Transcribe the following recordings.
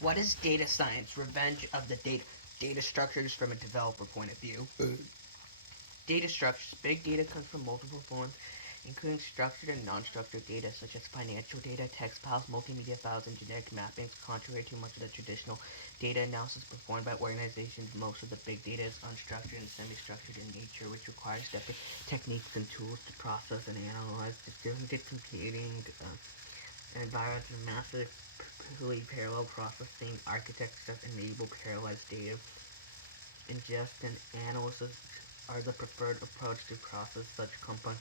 What is data science? Revenge of the data structures from a developer point of view. Data structures. Big data comes from multiple forms, including structured and non-structured data, such as financial data, text files, multimedia files, and genetic mappings. Contrary to much of the traditional data analysis performed by organizations, most of the big data is unstructured and semi-structured in nature, which requires different techniques and tools to process and analyze. Distributed computing environments and massively parallel processing architectures that enable parallelized data ingest and analysis are the preferred approach to process such complex.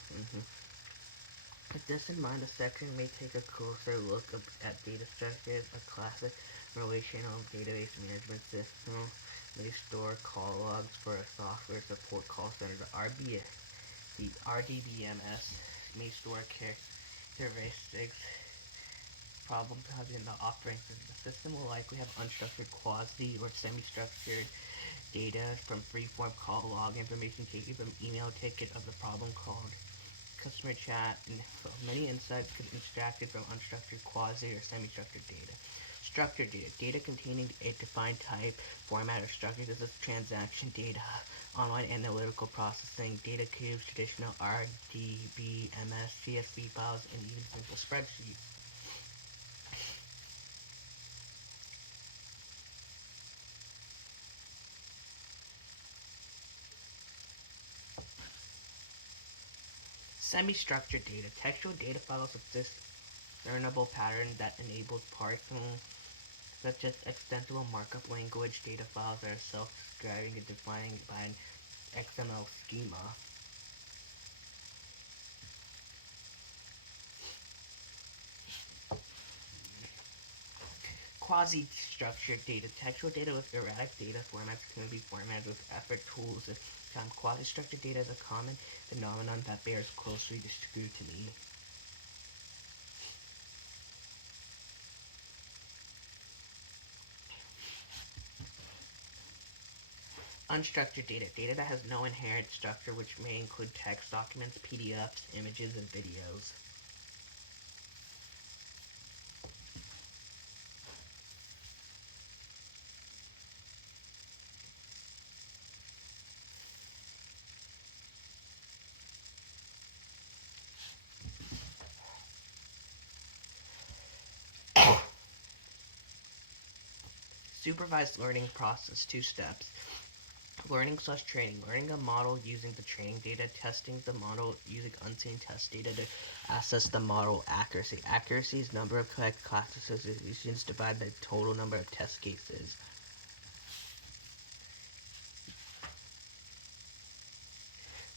With this in mind, the section may take a closer look at data structures. A classic relational database management system may store call logs for a software support call center. The RDBMS may store characteristics problem in the offerings. The system will likely have unstructured quasi or semi-structured data from free-form call log information taken from email ticket of the problem called customer chat, and many insights can be extracted from unstructured quasi or semi-structured data. Structured data. Data containing a defined type, format, or structure. This is transaction data, online analytical processing, data cubes, traditional RDBMS, CSV files, and even simple spreadsheets. Semi-structured data. Textual data files with discernible pattern that enables parsing, such as extensible markup language. Data files are self-describing and defined by an XML schema. Quasi-structured data. Textual data with erratic data formats can be formatted with effort tools. Quasi-structured data is a common phenomenon that bears closely to scrutiny. Unstructured data. Data that has no inherent structure, which may include text documents, PDFs, images, and videos. Supervised learning process, 2 steps. Learning/training. Learning a model using the training data, testing the model using unseen test data to assess the model accuracy. Accuracy is number of correct classifications divided by the total number of test cases.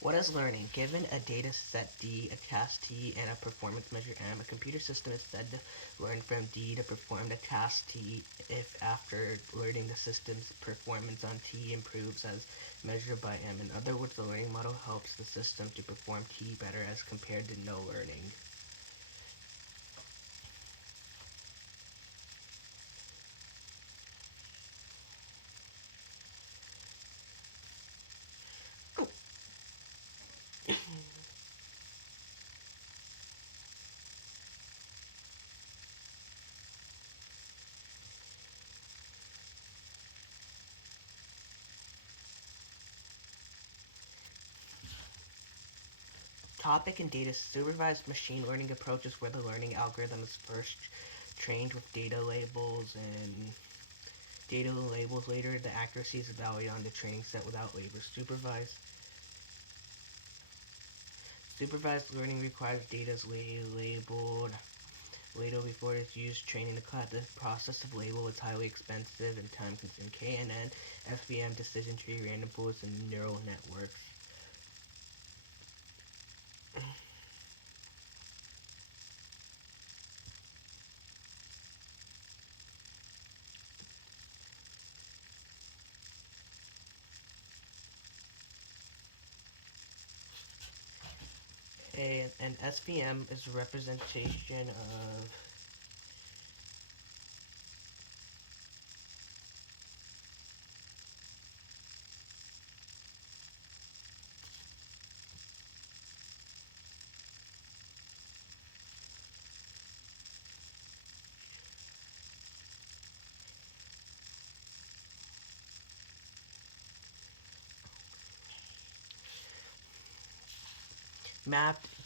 What is learning? Given a data set D, a task T, and a performance measure M, a computer system is said to learn from D to perform the task T if after learning the system's performance on T improves as measured by M. In other words, the learning model helps the system to perform T better as compared to no learning. Topic and data. Supervised machine learning approaches where the learning algorithm is first trained with data labels and later the accuracy is evaluated on the training set without labels. Supervised learning requires data is labeled before it's used. Training the class. The process of label is highly expensive and time consuming. KNN, FVM, decision tree, random forest, and neural networks. An SVM is a representation of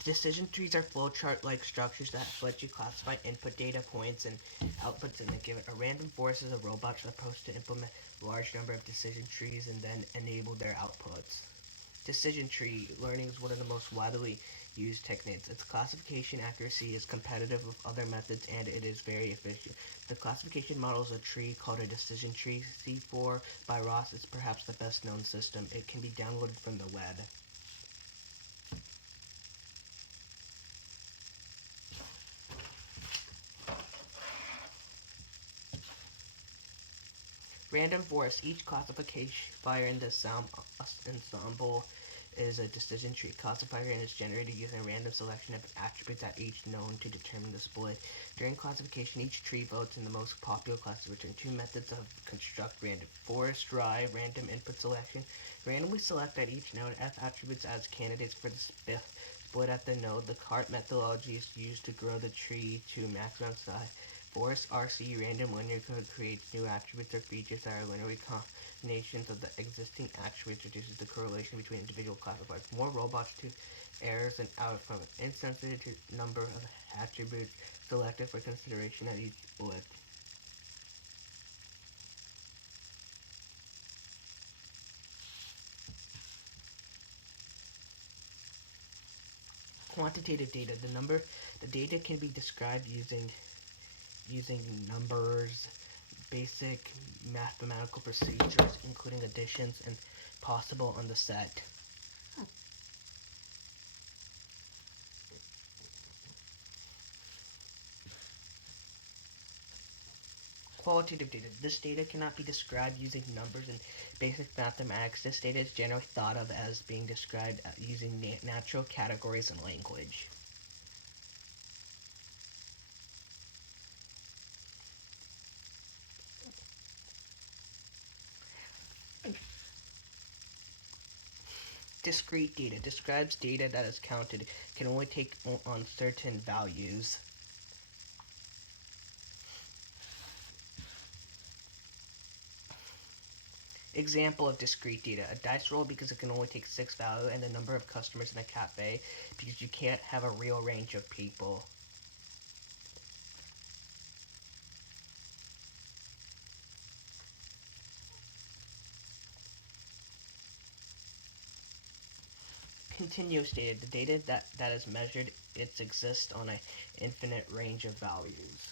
Decision trees are flowchart-like structures that let you classify input data points and outputs and then give it. A random forest is a robot supposed to implement a large number of decision trees and then enable their outputs. Decision tree learning is one of the most widely used techniques. Its classification accuracy is competitive with other methods and it is very efficient. The classification model is a tree called a decision tree. C4 by Ross is perhaps the best known system. It can be downloaded from the web. Random forest. Each classifier in the ensemble is a decision tree classifier and is generated using a random selection of attributes at each known to determine the split. During classification, each tree votes in the most popular class. Return two methods of construct random forest, dry, random input selection. Randomly select at each node F attributes as candidates for the split at the node. The cart methodology is used to grow the tree to maximum size. Forest RC random linear code creates new attributes or features that are linearly combinations of the existing attributes, reduces the correlation between individual classifiers. More robots to errors and out from an insensitive to number of attributes selected for consideration at each split. Quantitative data. The data can be described using numbers, basic mathematical procedures, including additions and possible on the set. Qualitative data. This data cannot be described using numbers and basic mathematics. This data is generally thought of as being described using natural categories and language. Discrete data describes data that is counted, can only take on certain values. Example of discrete data. A dice roll because it can only take 6 values, and the number of customers in a cafe because you can't have a real range of people. Continuous data. The data that is measured, it exists on an infinite range of values.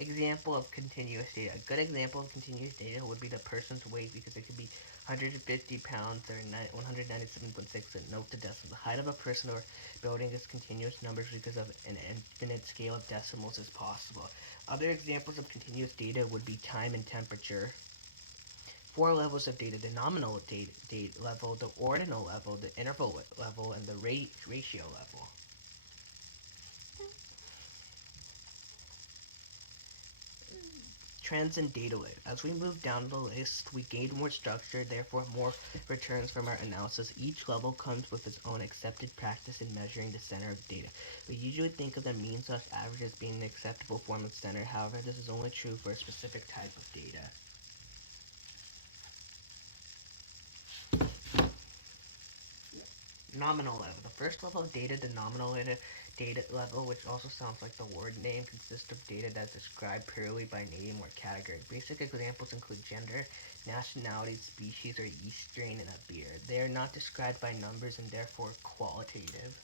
Example of continuous data. A good example of continuous data would be the person's weight because it could be 150 pounds or 197.6 and note the decimal. The height of a person or building is continuous numbers because of an infinite scale of decimals is possible. Other examples of continuous data would be time and temperature. 4 levels of data: the nominal data level, the ordinal level, the interval level, and the ratio level. Trends in data lid. As we move down the list, we gain more structure, therefore more returns from our analysis. Each level comes with its own accepted practice in measuring the center of data. We usually think of the mean/average as being an acceptable form of center. However, this is only true for a specific type of data. Nominal level. The first level of data, the nominal data level, which also sounds like the word name, consists of data that is described purely by name or category. Basic examples include gender, nationality, species, or yeast strain in a beer. They are not described by numbers and therefore qualitative.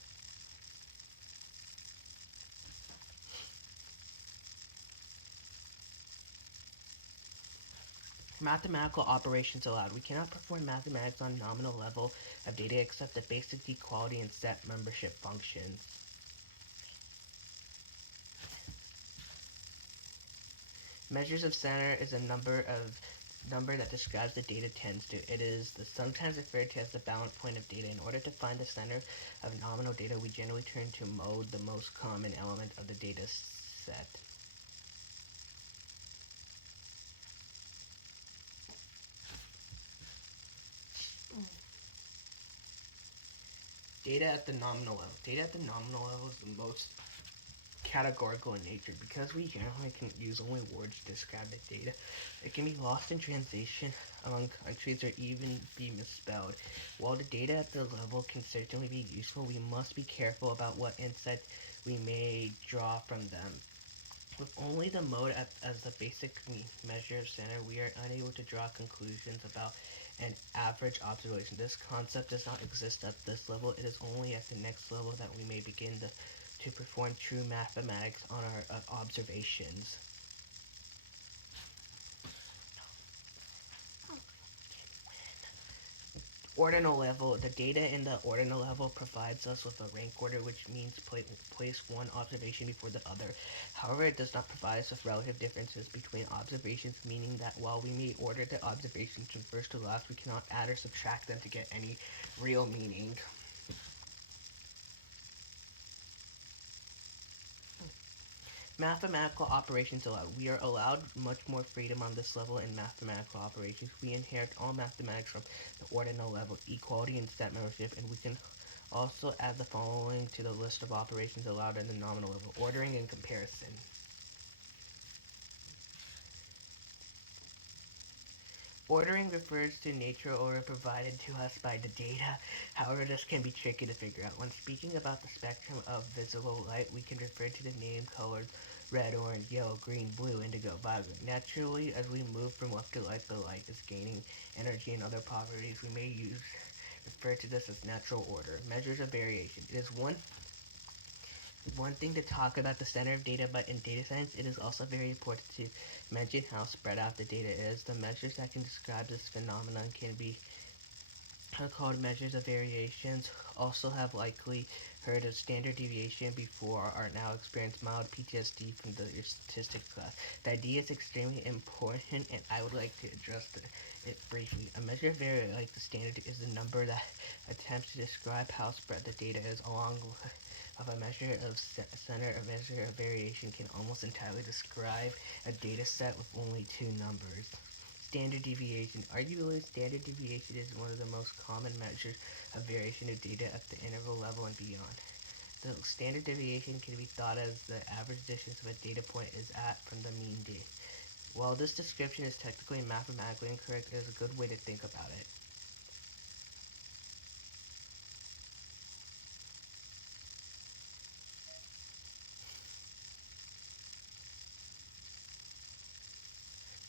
Mathematical operations allowed. We cannot perform mathematics on nominal level of data except the basic equality and set membership functions. Measures of center is a number that describes the data tends to. It is sometimes referred to as the balance point of data. In order to find the center of nominal data, we generally turn to mode, the most common element of the data set. Data at the nominal level. Data at the nominal level is the most categorical in nature. Because we generally can use only words to describe the data, it can be lost in translation among countries or even be misspelled. While the data at the level can certainly be useful, we must be careful about what insights we may draw from them. With only the mode as the basic measure of center, we are unable to draw conclusions about an average observation. This concept does not exist at this level. It is only at the next level that we may begin to perform true mathematics on our observations. Ordinal level. The data in the ordinal level provides us with a rank order, which means place one observation before the other. However, it does not provide us with relative differences between observations, meaning that while we may order the observations from first to last, we cannot add or subtract them to get any real meaning. Mathematical operations allowed. We are allowed much more freedom on this level in mathematical operations. We inherit all mathematics from the ordinal level, equality and set membership, and we can also add the following to the list of operations allowed in the nominal level: ordering and comparison. Ordering refers to nature order provided to us by the data. However, this can be tricky to figure out. When speaking about the spectrum of visible light, we can refer to the name colors red, orange, yellow, green, blue, indigo, violet. Naturally, as we move from left to right, the light is gaining energy and other properties. We may refer to this as natural order. Measures of variation. It is one thing to talk about the center of data, but in data science, it is also very important to mention how spread out the data is. The measures that can describe this phenomenon can be called measures of variations. Also have likely heard of standard deviation before or now experience mild PTSD from your statistics class. The idea is extremely important, and I would like to address it briefly. A measure of variation, like the standard, is the number that attempts to describe how spread the data is, along with of a measure of center. A measure of variation can almost entirely describe a data set with only two numbers. Standard deviation. Arguably, standard deviation is one of the most common measures of variation of data at the interval level and beyond. The standard deviation can be thought as the average distance of a data point is at from the mean data. While this description is technically and mathematically incorrect, it is a good way to think about it.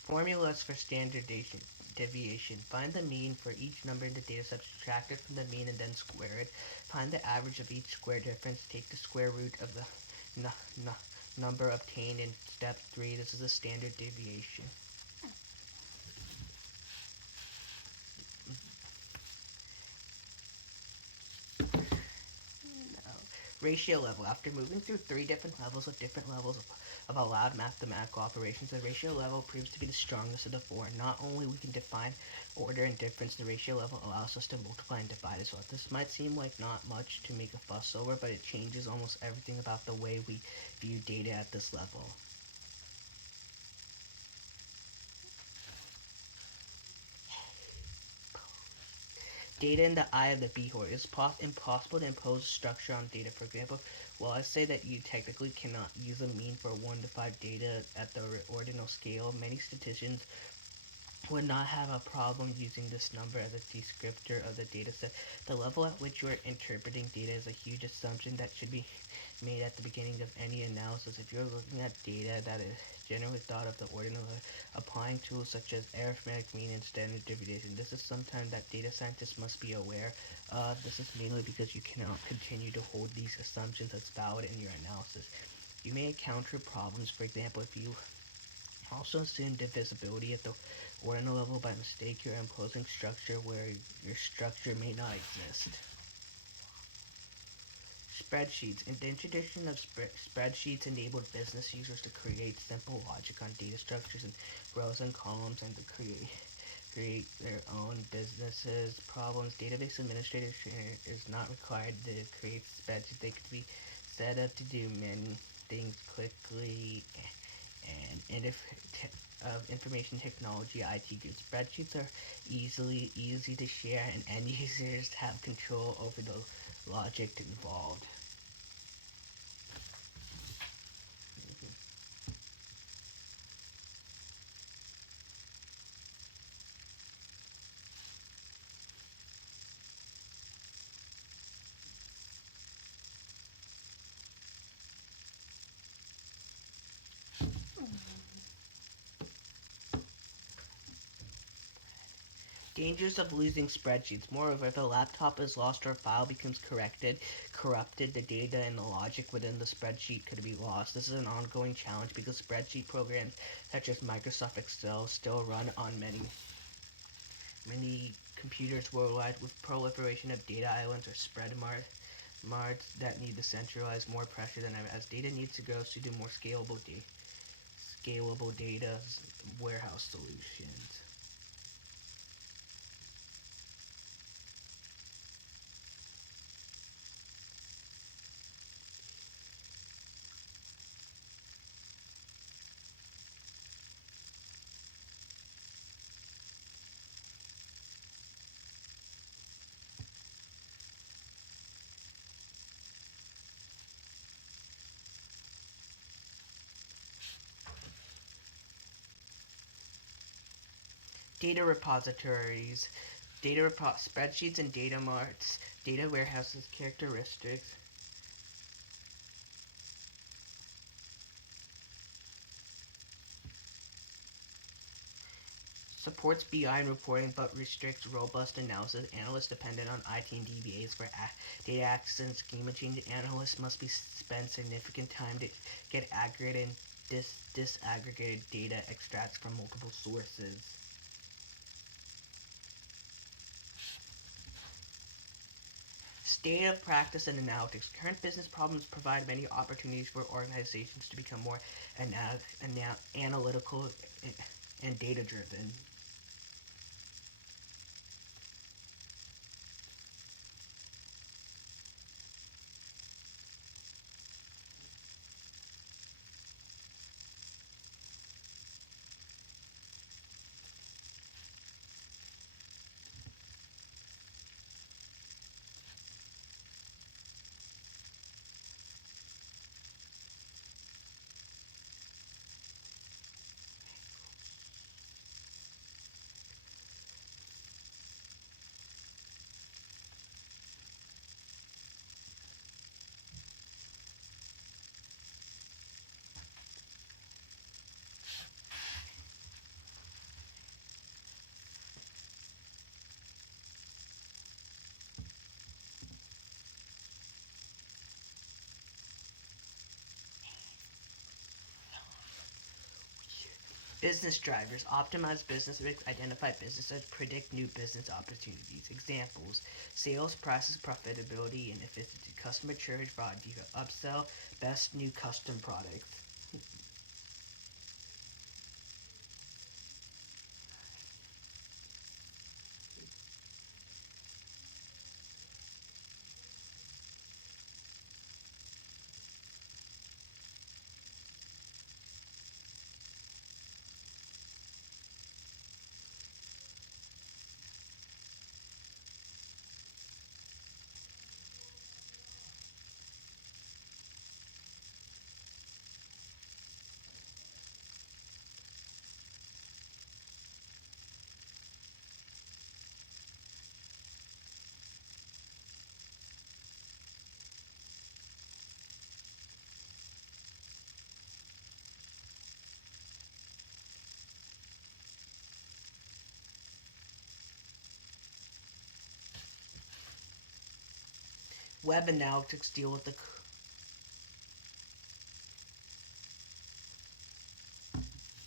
Formulas for standard deviation. Find the mean for each number in the data set, subtract it from the mean, and then square it. Find the average of each square difference. Take the square root of the number obtained in step 3. This is a standard deviation. Ratio level. After moving through 3 different levels with different levels of allowed mathematical operations, the ratio level proves to be the strongest of the 4. Not only we can define order and difference, the ratio level allows us to multiply and divide as well. This might seem like not much to make a fuss over, but it changes almost everything about the way we view data at this level. Data in the eye of the beholder. It's impossible to impose a structure on data. For example, while I say that you technically cannot use a mean for 1 to 5 data at the ordinal scale, many statisticians would not have a problem using this number as a descriptor of the data set. The level at which you are interpreting data is a huge assumption that should be made at the beginning of any analysis. If you're looking at data that is generally thought of the ordinal, applying tools such as arithmetic mean and standard deviation, this is something that data scientists must be aware of. This is mainly because you cannot continue to hold these assumptions as valid in your analysis. You may encounter problems, for example, if you also assume divisibility at the ordinal level by mistake. You're imposing structure where your structure may not exist. Spreadsheets. In the introduction of spreadsheets enabled business users to create simple logic on data structures and rows and columns and to create their own businesses problems. Database administrators is not required to create spreadsheets. They could be set up to do many things quickly. And if of information technology IT groups. Spreadsheets are easy to share, and end users have control over the logic involved. Dangers of losing spreadsheets. Moreover, if a laptop is lost or a file becomes corrupted, the data and the logic within the spreadsheet could be lost. This is an ongoing challenge because spreadsheet programs such as Microsoft Excel still run on many computers worldwide. With proliferation of data islands or spread marts that need to centralize more pressure than ever. As data needs to grow, so do more scalable data warehouse solutions. Data repositories, spreadsheets and data marts, data warehouses characteristics. Supports BI and reporting but restricts robust analysis. Analysts dependent on IT and DBAs for data access and schema change. Analysts must spend significant time to get aggregated and disaggregated data extracts from multiple sources. State of practice and analytics. Current business problems provide many opportunities for organizations to become more analytical and data-driven. Business drivers. Optimize business risks, identify businesses, predict new business opportunities. Examples. Sales, prices, profitability, and efficiency. Customer churn, fraud, upsell, best new custom products. Web analytics deal with the